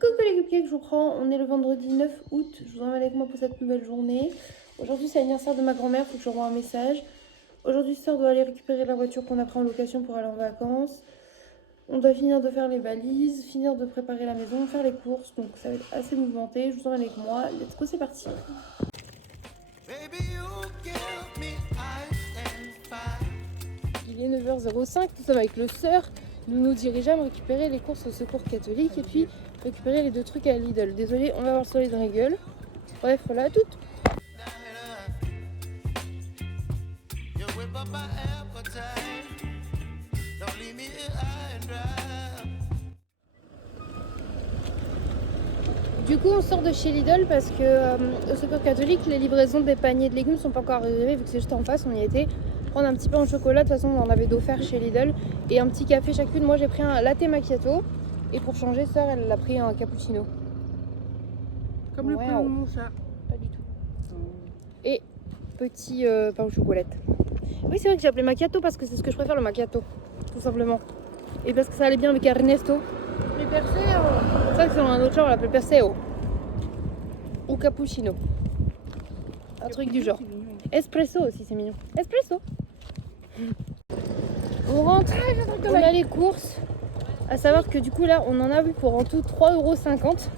Coucou les cupcakes, je vous prends. On est le vendredi 9 août. Je vous emmène avec moi pour cette nouvelle journée. Aujourd'hui, c'est l'anniversaire de ma grand-mère. Faut que je lui envoie un message. Aujourd'hui, sœur doit aller récupérer la voiture qu'on a pris en location pour aller en vacances. On doit finir de faire les valises, finir de préparer la maison, faire les courses. Donc, ça va être assez mouvementé. Je vous emmène avec moi. Let's go, c'est parti. Il est 9h05. Nous sommes avec le sœur. Nous nous dirigeons récupérer les courses au secours catholique et puis récupérer les 2 trucs à Lidl. Désolée, on va avoir le soleil dans la gueule. Bref, voilà, à toutes. Du coup, on sort de chez Lidl parce que au secours catholique, les livraisons des paniers de légumes sont pas encore arrivées vu que c'est juste en face. On y était prendre un petit pain au chocolat. De toute façon, on en avait d'offert chez Lidl et un petit café chacune. Moi, j'ai pris un latte macchiato et pour changer, sœur, elle a pris un cappuccino. Comme le prénom de mon chat. Pas du tout. Et petit pain au chocolat. Oui, c'est vrai que j'ai appelé macchiato parce que c'est ce que je préfère, le macchiato, tout simplement. Et parce que ça allait bien avec Ernesto. Les perseo. C'est vrai que selon un autre genre, on l'appelle perseo. Ou cappuccino. Un truc du genre. Espresso aussi, c'est mignon. Espresso. On rentre, on a les courses. À savoir que du coup, là, on en a vu pour en tout 3,50 €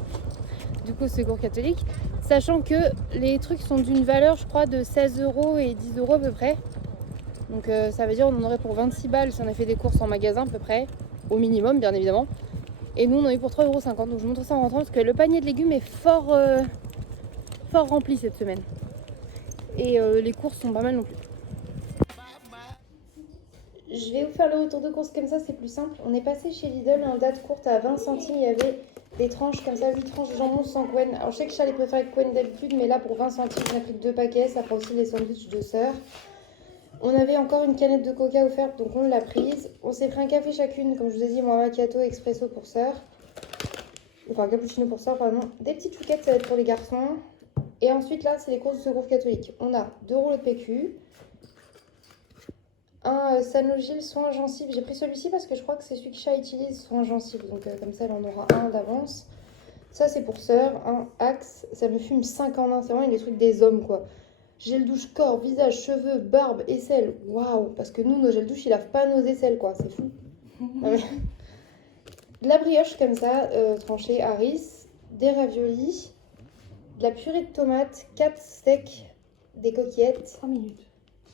du coup, au secours catholique. Sachant que les trucs sont d'une valeur, je crois, de 16 € et 10 € à peu près. Donc ça veut dire on en aurait pour 26 balles si on a fait des courses en magasin à peu près. Au minimum, bien évidemment. Et nous, on en a eu pour 3,50 €. Donc je vous montre ça en rentrant parce que le panier de légumes est fort rempli cette semaine. Et les courses sont pas mal non plus. Je vais vous faire le retour de courses comme ça, c'est plus simple. On est passé chez Lidl en date courte à 20 centimes. Il y avait des tranches comme ça, 8 tranches de jambon sans Quen. Alors je sais que Charles préfère Quen d'habitude, mais là pour 20 centimes, on a pris 2 paquets. Ça fera aussi les sandwichs de sœur. On avait encore une canette de coca offerte, donc on l'a prise. On s'est pris un café chacune, comme je vous ai dit, moi macchiato, expresso pour sœur. Enfin, cappuccino pour sœur, pardon. Des petites chouquettes, ça va être pour les garçons. Et ensuite, là, c'est les courses du secours catholique. On a 2 rouleaux de PQ. Un Sanogyl soin gencive. J'ai pris celui-ci parce que je crois que c'est celui que chat utilise, soin gencive. Donc comme ça, elle en aura un d'avance. Ça, c'est pour sœur. Un Axe. Ça me fume 5 en 1. C'est vraiment les trucs des hommes, quoi. Gel douche corps, visage, cheveux, barbe, aisselle. Waouh. Parce que nous, nos gels douche, ils lavent pas nos aisselles, quoi. C'est fou. Non, mais... De la brioche comme ça, tranchée Harris. Des raviolis. De la purée de tomates. 4 steaks. Des coquillettes. 3 minutes.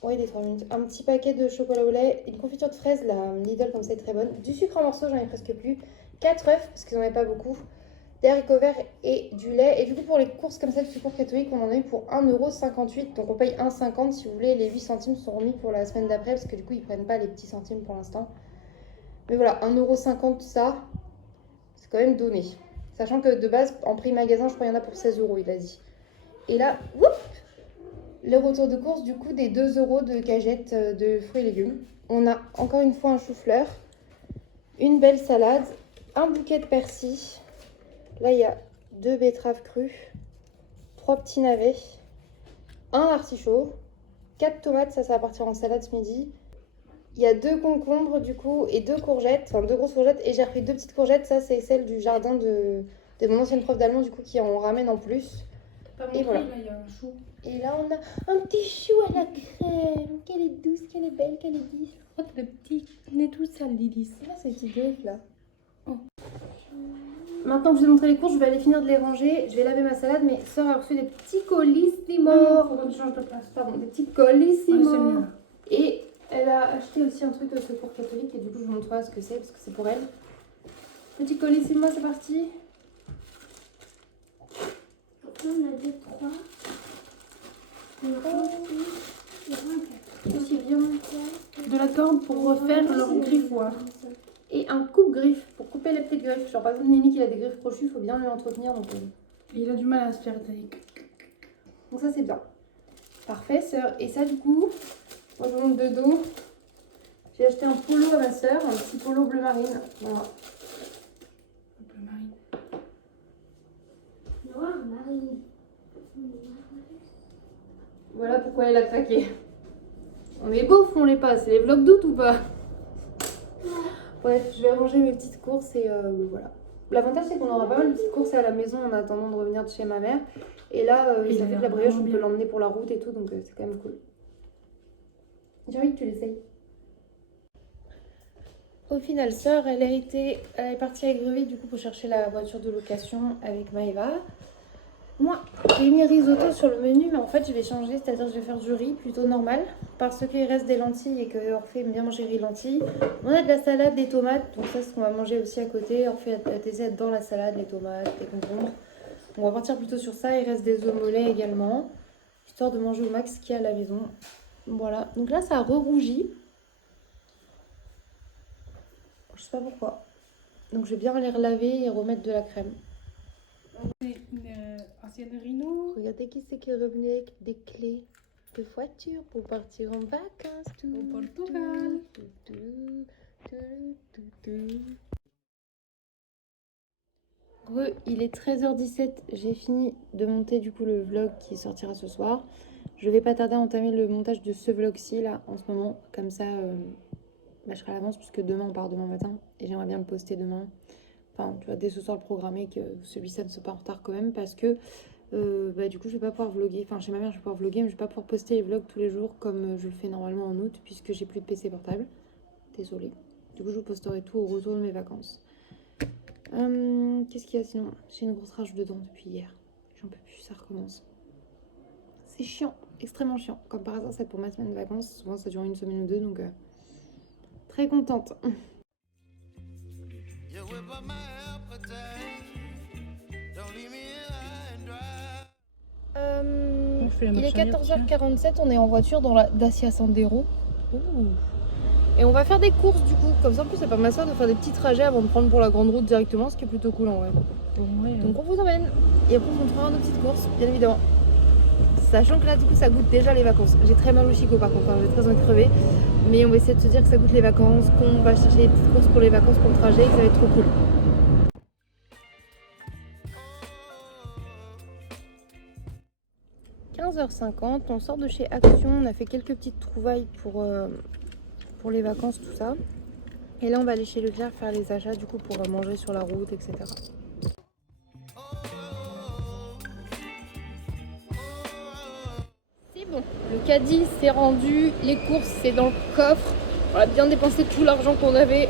Oui, des 3 minutes. Un petit paquet de chocolat au lait, une confiture de fraises, la Lidl comme ça est très bonne. Du sucre en morceaux, j'en ai presque plus. 4 œufs, parce qu'ils n'en avaient pas beaucoup. Des haricots verts et du lait. Et du coup, pour les courses comme ça, le secours catholique, on en a eu pour 1,58 €. Donc on paye 1,50 € si vous voulez. Les 8 centimes sont remis pour la semaine d'après, parce que du coup, ils prennent pas les petits centimes pour l'instant. Mais voilà, 1,50 € ça, c'est quand même donné. Sachant que de base, en prix magasin, je crois qu'il y en a pour 16 €, il a dit. Et là, whoop, le retour de course du coup des 2 € de cagettes de fruits et légumes. On a encore une fois un chou-fleur, une belle salade, un bouquet de persil. Là il y a 2 betteraves crues, 3 petits navets, un artichaut, 4 tomates, ça va partir en salade ce midi. Il y a 2 concombres du coup et 2 courgettes, enfin 2 grosses courgettes, et j'ai repris 2 petites courgettes. Ça c'est celle du jardin de mon ancienne prof d'allemand du coup qui en ramène en plus. Et voilà. Là, il y a un chou. Et là, on a un petit chou à la crème. Qu'elle est douce, qu'elle est belle, qu'elle est douce. Oh, t'as le petit nez tout sale, Lydie. C'est là, ces petites griffes là. Oh. Maintenant que je vous ai montré les courses, je vais aller finir de les ranger. Je vais laver ma salade, mais sœur a reçu des petits colissimo. Faut que tu changes de place. Pardon, des petits colissimo. Ouais, c'est mieux. Et elle a acheté aussi un truc au secours catholique. Et du coup, je vous montrerai ce que c'est, parce que c'est pour elle. Petit colissimo, c'est parti. On a 2, 3. Aussi bien. De la corde pour refaire leur griffoir. Et un coupe-griffe pour couper les petites griffes. Genre par exemple, Nini qui a des griffes crochues, il faut bien lui entretenir. Donc, Il a du mal à se faire tailler. donc ça c'est bien. Parfait, sœur. Et ça du coup, moi je vous montre de dos. J'ai acheté un polo à ma sœur, un petit polo bleu marine. Voilà. Bleu marine. Noir, marine. Voilà pourquoi elle a craqué. On est beau, on les pas. C'est les vlogs d'août ou pas? Bref, je vais ranger mes petites courses et voilà. L'avantage, c'est qu'on aura pas mal de petites courses à la maison en attendant de revenir de chez ma mère. Et là, Il ça a fait de la l'air brioche, vraiment on peut bien. l'emmener pour la route et tout, donc c'est quand même cool. J'ai envie que tu l'essayes. Au final, Sœur, elle est partie à Greville du coup pour chercher la voiture de location avec Maëva. Moi, j'ai mis risotto sur le menu, mais en fait, je vais changer, c'est-à-dire que je vais faire du riz plutôt normal parce qu'il reste des lentilles et que Orphée aime bien manger riz lentilles. On a de la salade, des tomates, donc ça, c'est ce qu'on va manger aussi à côté. Orphée a testé dans la salade, les tomates, les concombres. On va partir plutôt sur ça. Il reste des œufs mollets également, histoire de manger au max ce qu'il y a à la maison. Voilà, donc là, ça a re-rougi. Je sais pas pourquoi. Donc, je vais bien les relaver et remettre de la crème. C'est une ancienne Rhino. Regardez qui c'est qui est revenu avec des clés de voiture pour partir en vacances. Au Portugal. Il est 13h17. J'ai fini de monter du coup le vlog qui sortira ce soir. Je vais pas tarder à entamer le montage de ce vlog-ci là en ce moment. Comme ça, je serai à l'avance puisque demain on part demain matin et j'aimerais bien le poster demain. Enfin, tu vois, dès ce soir le programmer que celui-ci ne soit pas en retard quand même parce que du coup je vais pas pouvoir vlogger. Enfin, chez ma mère je vais pouvoir vlogger mais je vais pas pouvoir poster les vlogs tous les jours comme je le fais normalement en août puisque j'ai plus de PC portable. Désolée. Du coup je vous posterai tout au retour de mes vacances. Qu'est-ce qu'il y a sinon? J'ai une grosse rage dedans depuis hier. J'en peux plus, ça recommence. C'est chiant, extrêmement chiant. Comme par hasard, c'est pour ma semaine de vacances. Souvent ça dure une semaine ou deux donc très contente. Il est 14h47, on est en voiture dans la Dacia Sandero. Et on va faire des courses du coup. Comme ça, en plus, ça permet à ça de faire des petits trajets avant de prendre pour la grande route directement, ce qui est plutôt cool en vrai. Donc on vous emmène et après on vous fera nos petites courses, bien évidemment. Sachant que là, du coup, ça goûte déjà les vacances. J'ai très mal au chicot par contre, hein. J'ai très envie de crever. Mais on va essayer de se dire que ça goûte les vacances, qu'on va chercher des petites courses pour les vacances, pour le trajet, et que ça va être trop cool. 15h50, on sort de chez Action, on a fait quelques petites trouvailles pour les vacances, tout ça. Et là, on va aller chez Leclerc faire les achats, du coup, pour manger sur la route, etc. C'est bon, le caddie c'est rendu, les courses c'est dans le coffre. On a bien dépensé tout l'argent qu'on avait.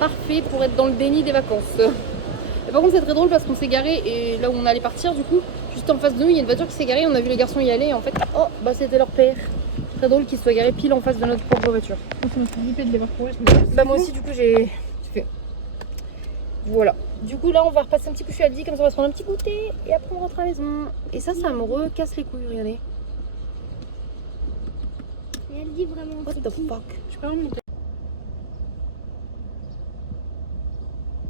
Parfait pour être dans le déni des vacances. Et par contre, c'est très drôle parce qu'on s'est garé et là où on allait partir, du coup, juste en face de nous, il y a une voiture qui s'est garée. On a vu les garçons y aller et en fait, oh, bah c'était leur père. Très drôle qu'ils soient garés pile en face de notre propre voiture. Ça m'a fait flipper de les voir courir. Bah, moi aussi, du coup, j'ai fait. Voilà. Du coup, là, on va repasser un petit coup chez Aldi, comme ça, on va se prendre un petit goûter et après, on rentre à la maison. Et ça me recasse les couilles, regardez. Et elle dit vraiment What c'est the qui. fuck? Je peux remonter.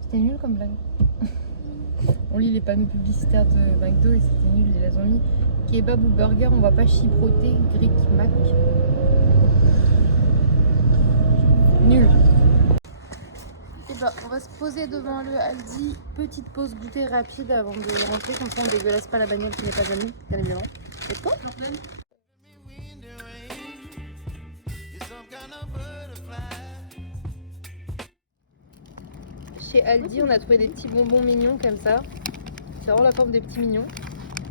C'était nul comme blague. On lit les panneaux publicitaires de McDo et c'était nul, ils les ont mis. Kebab ou burger, on va pas chipoter, Greek Mac. Nul. Et bah, on va se poser devant le Aldi. Petite pause goûter rapide avant de rentrer, comme ça on dégueulasse pas la bagnole qui n'est pas à nous, bien évidemment. Et toi? Chez Aldi, on a trouvé des petits bonbons mignons comme ça. C'est vraiment la forme des petits mignons.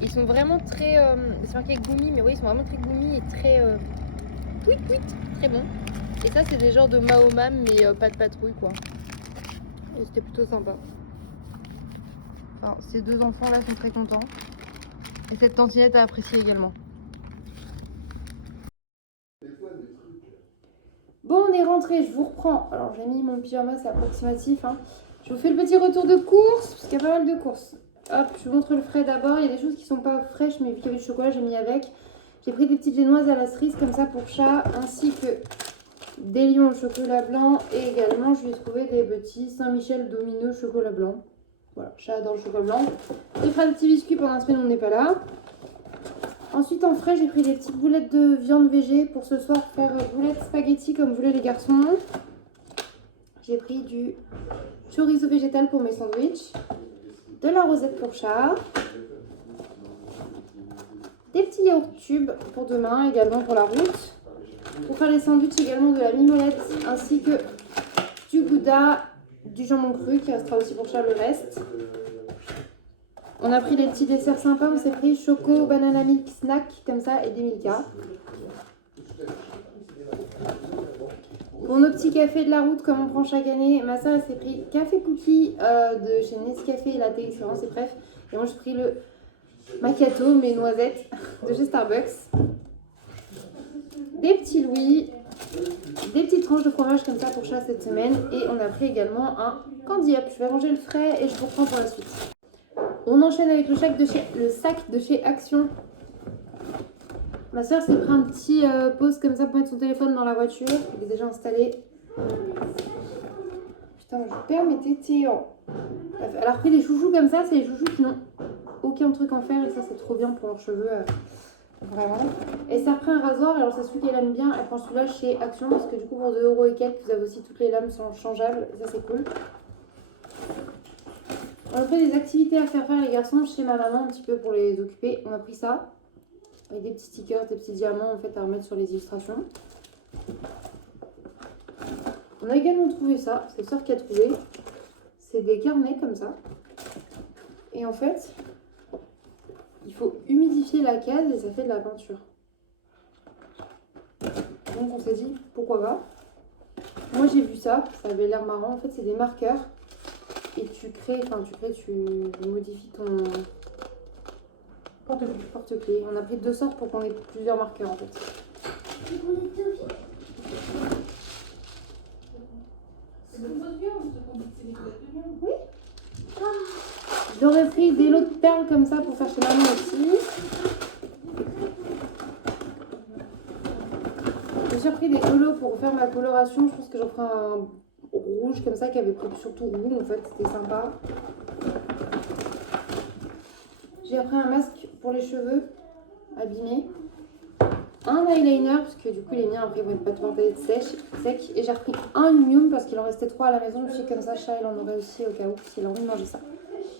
Ils sont vraiment très. C'est marqué gummy, mais oui, ils sont vraiment très gummy et très. Tweet, très bon. Et ça, c'est des genres de Mahomam, mais pas de patrouille quoi. Et c'était plutôt sympa. Alors, ces deux enfants là sont très contents. Et cette tantinette a apprécié également. Bon, on est rentré, je vous reprends. Alors, j'ai mis mon pyjama, c'est approximatif. Hein. Je vous fais le petit retour de course, parce qu'il y a pas mal de courses. Hop, je vous montre le frais d'abord. Il y a des choses qui sont pas fraîches, mais vu qu'il y avait du chocolat, j'ai mis avec. J'ai pris des petites génoises à la cerise, comme ça, pour chat, ainsi que des lions au chocolat blanc. Et également, je vais trouver des petits Saint-Michel Domineux chocolat blanc. Voilà, chat adore le chocolat blanc. Je ferai des petits biscuits pendant la semaine où on n'est pas là. Ensuite, en frais, j'ai pris des petites boulettes de viande végé pour ce soir faire boulettes spaghetti comme voulaient les garçons. J'ai pris du chorizo végétal pour mes sandwichs, de la rosette pour chat, des petits yaourts tubes pour demain, également pour la route, pour faire les sandwichs également de la mimolette, ainsi que du gouda du jambon cru qui restera aussi pour Charles le reste. On a pris les petits desserts sympas, on s'est pris choco, banana milk, snack comme ça et des Milka. Pour nos petits cafés de la route comme on prend chaque année, ma soeur s'est pris café cookie de chez Nescafé et Latte Excellence, c'est bref. Et moi j'ai pris le macchiato, mes noisettes de chez Starbucks. Des petits louis, des petites tranches de fromage comme ça pour chat cette semaine. Et on a pris également un candy up. Je vais ranger le frais et je vous reprends pour la suite. On enchaîne avec le sac de chez Action. Ma soeur s'est pris un petit pause comme ça pour mettre son téléphone dans la voiture. Il est déjà installé. Putain, je perds mes tétés. Elle a repris des chouchous comme ça. C'est les chouchous qui n'ont aucun truc en fer. Et ça, c'est trop bien pour leurs cheveux. Vraiment. Et ça a repris un rasoir. Alors, c'est celui qu'elle aime bien. Elle prend celui-là chez Action. Parce que du coup, pour 2 € et quelques, vous avez aussi toutes les lames sont changeables. Et ça, c'est cool. On a pris des activités à faire les garçons chez ma maman un petit peu pour les occuper. On a pris ça. Avec des petits stickers, des petits diamants en fait à remettre sur les illustrations. On a également trouvé ça, c'est Sœur qui a trouvé. C'est des carnets comme ça. Et en fait, il faut humidifier la case et ça fait de la peinture. Donc on s'est dit pourquoi pas. Moi j'ai vu ça, ça avait l'air marrant. En fait c'est des marqueurs et tu modifies ton porte-clés. On a pris 2 sortes pour qu'on ait plusieurs marqueurs en fait. Oui. J'aurais pris des lots de perles comme ça pour faire chez maman aussi. J'ai surpris des colos pour faire ma coloration. Je pense que j'en ferai un rouge comme ça qui avait pris surtout roux en fait. C'était sympa. J'ai appris un masque pour les cheveux abîmés, un eyeliner parce que du coup les miens après vont pas pouvoir être secs, et j'ai repris un Yum parce qu'il en restait 3 à la maison. Je suis comme ça, chat il en aurait aussi au cas où s'il a envie de manger ça.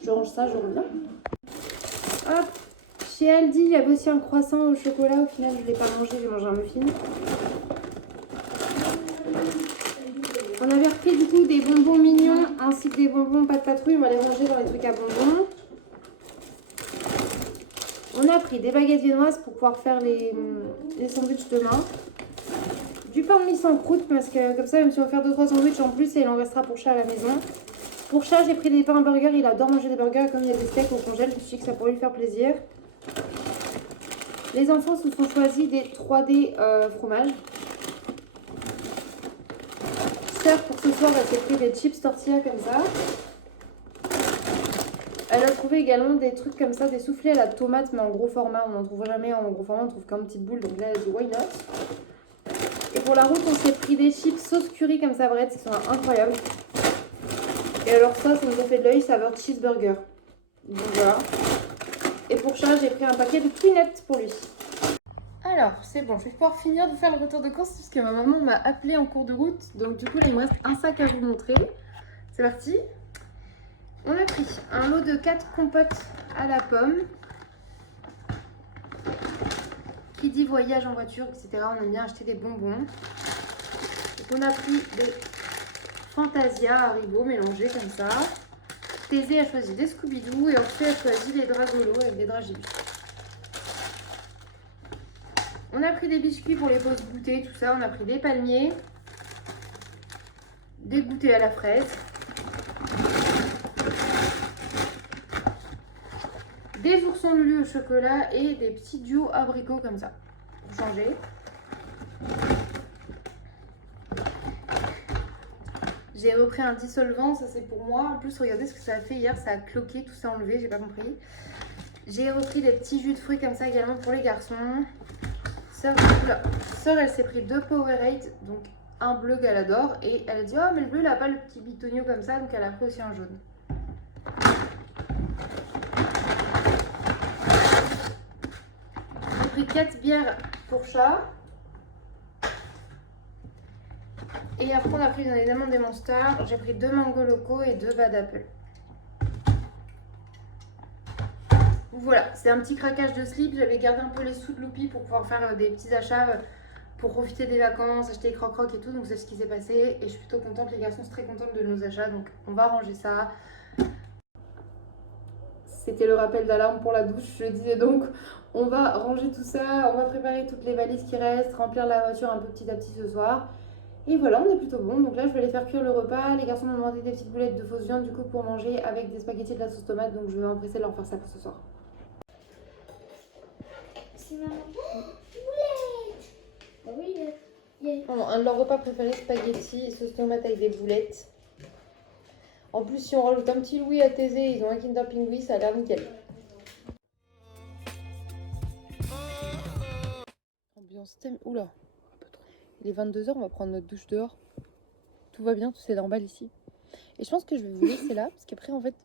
Je range ça, je reviens. Hop, chez Aldi il y avait aussi un croissant au chocolat. Au final je ne l'ai pas mangé, j'ai mangé un muffin. On avait repris du coup des bonbons mignons ainsi que des bonbons pas de patrouille. On va les ranger dans les trucs à bonbons. On a pris des baguettes viennoises pour pouvoir faire les sandwichs demain. Du pain de mie sans croûte parce que comme ça, même si on va faire 2-3 sandwichs en plus, et il en restera pour chat à la maison. Pour chat, j'ai pris des pains burgers. Il adore manger des burgers. Comme il y a des steaks au congèle, je me suis dit que ça pourrait lui faire plaisir. Les enfants se sont choisis des 3D fromage. Sœur, pour ce soir, elle s'est pris des chips tortilla comme ça. Elle a trouvé également des trucs comme ça, des soufflés à la tomate, mais en gros format. On n'en trouve jamais en gros format, on trouve qu'en petite boule. Donc là, elle a dit why not. Et pour la route, on s'est pris des chips sauce curry comme ça, Brett, qui sont incroyables. Et alors ça nous a fait de l'œil, saveur cheeseburger. Donc voilà. Et pour chat, j'ai pris un paquet de Twinette pour lui. Alors, c'est bon, je vais pouvoir finir de faire le retour de course puisque ma maman m'a appelé en cours de route. Donc du coup, là, il me reste un sac à vous montrer. C'est parti. On a pris un lot de 4 compotes à la pomme. Qui dit voyage en voiture, etc. On aime bien acheter des bonbons. Donc on a pris des Fantasia Haribo mélangés comme ça. Thésée a choisi des Scooby-Doo et Orphée a choisi des Dragolos avec des Dragibus. On a pris des biscuits pour les pauses goûter, tout ça. On a pris des palmiers, des goûters à la fraise, des oursons Lulu au chocolat et des petits duos abricots comme ça, pour changer. J'ai repris un dissolvant, ça c'est pour moi. En plus, regardez ce que ça a fait hier, ça a cloqué, tout s'est enlevé, j'ai pas compris. J'ai repris des petits jus de fruits comme ça également pour les garçons. Sœur, elle s'est pris 2 Powerade, donc un bleu qu'elle adore. Et elle a dit, oh mais le bleu il a pas le petit bitonio comme ça, donc elle a pris aussi un jaune. J'ai pris 4 bières pour chat. Et après on a pris bien évidemment des Monsters. J'ai pris 2 mango locaux et 2 bad apple. Voilà, c'est un petit craquage de slip. J'avais gardé un peu les sous de Loupi pour pouvoir faire des petits achats pour profiter des vacances, acheter des croque-croque et tout. Donc c'est ce qui s'est passé et je suis plutôt contente. Les garçons sont très contents de nos achats. Donc on va ranger ça. C'était le rappel d'alarme pour la douche, je disais donc. On va ranger tout ça, on va préparer toutes les valises qui restent, remplir la voiture un peu petit à petit ce soir. Et voilà, on est plutôt bon. Donc là, je vais aller faire cuire le repas. Les garçons m'ont demandé des petites boulettes de fausse viande du coup pour manger avec des spaghettis et de la sauce tomate. Donc je vais m'empresser de leur faire ça pour ce soir. C'est maman. Boulette. Bah oui, Bon, un de leurs repas préférés, spaghettis et sauce tomate avec des boulettes. En plus, si on rajoute un petit Louis à Thésée, ils ont un Kinder Pingui, ça a l'air nickel. Ambiance thème. Oula, il est 22h, on va prendre notre douche dehors. Tout va bien, tout c'est normal ici. Et je pense que je vais vous laisser là, parce qu'après, en fait,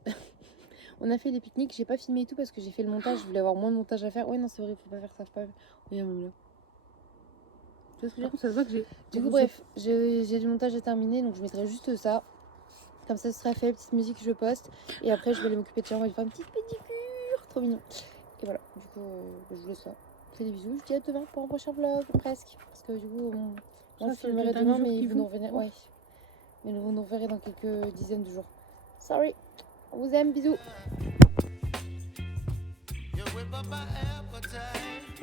on a fait les pique-niques. J'ai pas filmé et tout parce que j'ai fait le montage. Je voulais avoir moins de montage à faire. Ouais, non, c'est vrai, faut pas faire ça. Faut pas... Oui, même là. Tu vois ce que je veux dire ? Ça se voit que j'ai. Du coup, bref, j'ai du montage à terminer, donc je mettrai juste ça. Comme ça, ce sera fait. Petite musique, je poste. Et après, je vais aller m'occuper de ça. On va lui faire une petite pédicure. Trop mignon. Et voilà, du coup, je vous laisse ça. Je fais des bisous. Je dis à demain pour un prochain vlog, presque. Parce que du coup, moi, je Ça, filmerai c'est le demain, dernier jour mais qu'il vous nous faut. reverrez. Ouais. Mais vous nous reverrez dans quelques dizaines de jours. Sorry. On vous aime. Bisous. You whip up my appetite.